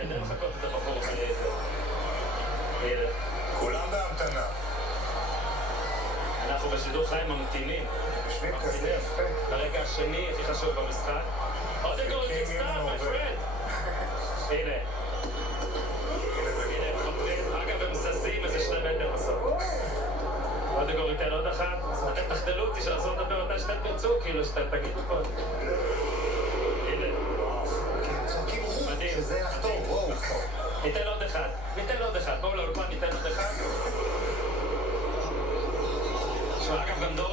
אין לחכות את הבחור אחרי זה. הנה. כולם בהמתנה. אנחנו בשידור חי ממתינים. יושבים כזה יפה. ברגע השני הכי חשוב במשחק. עוד אגור סטאר, my friend. הנה. הנה, מחברים. אגב, הם זזים איזה 2 מטר בסוף. עוד אגור ייתן עוד אחת. אתם תחדלו אותי שלעזור לדבר אותה שאתם תרצו, כאילו שאתם תגידו פה. הנה. צוחקים הוא, מדהים. שזה לחתום, וואו. ניתן עוד אחד. ניתן עוד אחד. בואו לאולפן, ניתן עוד אחד. אגב, גם דור